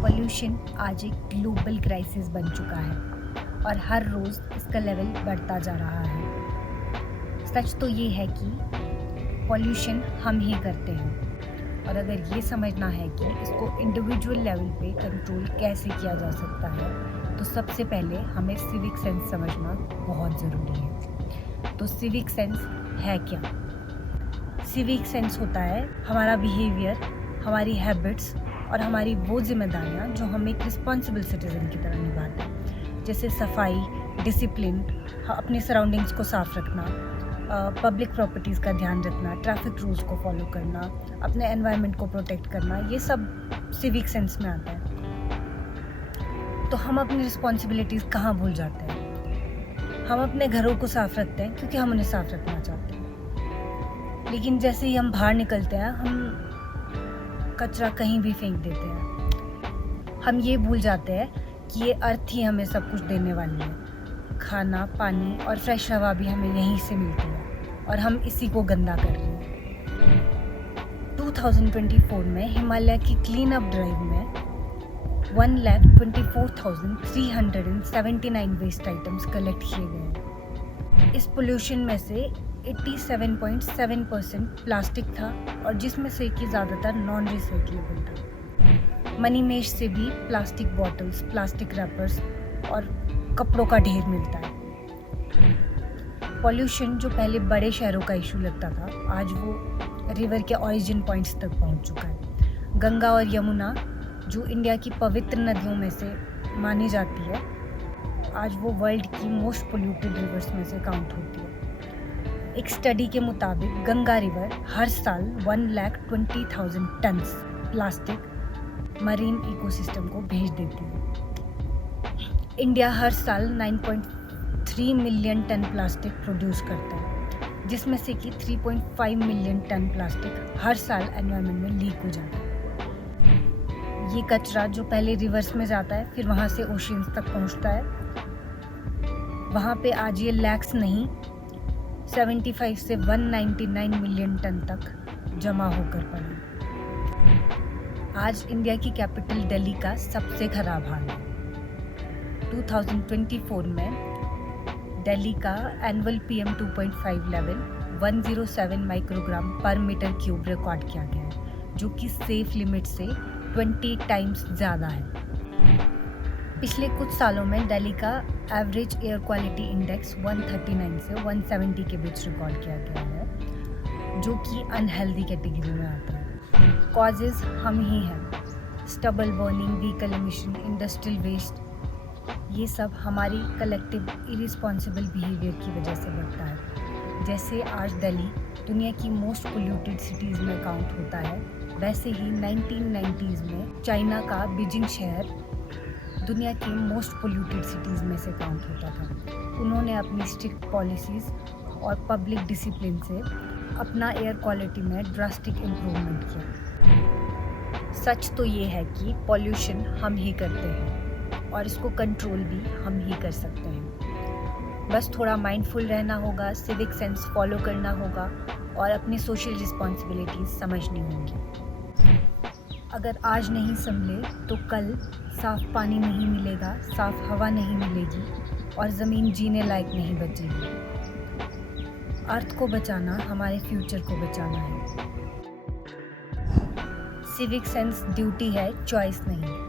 Pollution आज एक global crisis बन चुका है और हर रोज़ इसका लेवल बढ़ता जा रहा है। सच तो ये है कि पोल्यूशन हम ही करते हैं और अगर ये समझना है कि इसको इंडिविजुअल लेवल पे कंट्रोल कैसे किया जा सकता है तो सबसे पहले हमें सिविक सेंस समझना बहुत ज़रूरी है। तो सिविक सेंस है क्या? सिविक सेंस होता है हमारा बिहेवियर, हमारी हैबिट्स और हमारी वो जिम्मेदारियाँ जो हम एक रिस्पॉन्सिबल सिटीज़न की तरह निभाते हैं, जैसे सफाई, डिसिप्लिन, अपने सराउंडिंग्स को साफ रखना, पब्लिक प्रॉपर्टीज़ का ध्यान रखना, ट्रैफिक रूल्स को फॉलो करना, अपने एनवायरनमेंट को प्रोटेक्ट करना, ये सब सिविक सेंस में आता है। तो हम अपनी रिस्पॉन्सिबिलिटीज़ कहाँ भूल जाते हैं? हम अपने घरों को साफ रखते हैं क्योंकि हम उन्हें साफ रखना चाहते हैं, लेकिन जैसे ही हम बाहर निकलते हैं हम कचरा कहीं भी फेंक देते हैं। हम ये भूल जाते हैं कि ये अर्थ ही हमें सब कुछ देने वाली है। खाना, पानी और फ्रेश हवा भी हमें यहीं से मिलती है और हम इसी को गंदा कर रहे हैं। 2024 में हिमालय की क्लीन अप ड्राइव में 1,24,379 वेस्ट आइटम्स कलेक्ट किए गए। इस पोल्यूशन में से 87.7% प्लास्टिक था और जिसमें से कि ज़्यादातर नॉन रिसाइक्लेबल था। मनीमेश से भी प्लास्टिक बॉटल्स, प्लास्टिक रैपर्स और कपड़ों का ढेर मिलता है। पॉल्यूशन जो पहले बड़े शहरों का इशू लगता था, आज वो रिवर के ओरिजिन पॉइंट्स तक पहुंच चुका है। गंगा और यमुना जो इंडिया की पवित्र नदियों में से मानी जाती है, आज वो वर्ल्ड की मोस्ट पोल्यूटेड रिवर्स में से काउंट होती है। एक स्टडी के मुताबिक गंगा रिवर हर साल 1,20,000 टन्स प्लास्टिक मरीन इकोसिस्टम को भेज देती है। इंडिया हर साल 9.3 मिलियन टन प्लास्टिक प्रोड्यूस करता है, जिसमें से कि 3.5 मिलियन टन प्लास्टिक हर साल एनवायरनमेंट में लीक हो जाता है। ये कचरा जो पहले रिवर्स में जाता है, फिर वहाँ से ओशियंस तक पहुँचता है। वहाँ पे आज ये लैक्स नहीं 75 से 199 मिलियन टन तक जमा होकर पड़ा। आज इंडिया की कैपिटल दिल्ली का सबसे खराब हाल है। 2024 में दिल्ली का एनुअल PM 2.5 लेवल 107 माइक्रोग्राम पर मीटर क्यूब रिकॉर्ड किया गया है, जो कि सेफ लिमिट से 20 टाइम्स ज़्यादा है। पिछले कुछ सालों में दिल्ली का एवरेज एयर क्वालिटी इंडेक्स 139 से 170 के बीच रिकॉर्ड किया गया है, जो कि अनहेल्दी कैटेगरी में आता है। कॉजेज़ हम ही हैं। Stubble burning, vehicle emission, industrial waste, ये सब हमारी कलेक्टिव इरिस्पॉन्सिबल बिहेवियर की वजह से बढ़ता है। जैसे आज दिल्ली दुनिया की मोस्ट पोल्यूटेड सिटीज़ में काउंट होता है, वैसे ही 1990s में चाइना का बीजिंग शहर दुनिया की मोस्ट पोल्यूटेड सिटीज़ में से काउंट होता था। उन्होंने अपनी स्ट्रिक्ट पॉलिसीज़ और पब्लिक डिसिप्लिन से अपना एयर क्वालिटी में ड्रास्टिक इम्प्रूवमेंट किया। सच तो ये है कि पॉल्यूशन हम ही करते हैं और इसको कंट्रोल भी हम ही कर सकते हैं। बस थोड़ा माइंडफुल रहना होगा, सिविक सेंस फॉलो करना होगा और अपनी सोशल रिस्पॉन्सिबिलिटीज़ समझनी होंगी। अगर आज नहीं संभले तो कल साफ पानी नहीं मिलेगा, साफ हवा नहीं मिलेगी और ज़मीन जीने लायक नहीं बचेगी। अर्थ को बचाना हमारे फ्यूचर को बचाना है। सिविक सेंस ड्यूटी है, चॉइस नहीं।